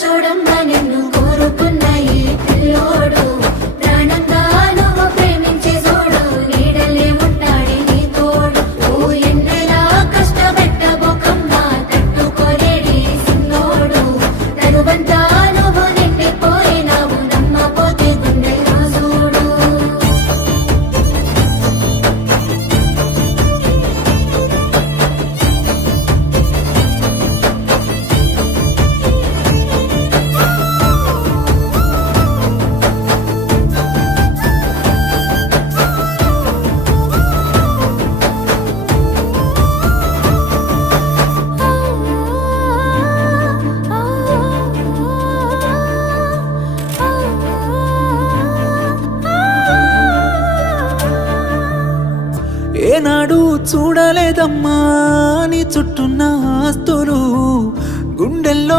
చూడమ్మా నిన్ను కోరుకున్న ఈ పిల్లోడు ప్రాణంగా నువ్వు ప్రేమించే చూడు నీడలే ఉంటాడే నీ తోడు ఓ ఎన్నెలా కష్టపెట్టబోకమ్మా తట్టుకోలేడి సిన్నోడు తనువంతా నువ్వు నిండిపోయినావు నమ్మపోతే గుండెల్లో చూడు ఏనాడు చూడలేదమ్మా నీ చుట్టూన్న ఆస్తులు గుండెల్లో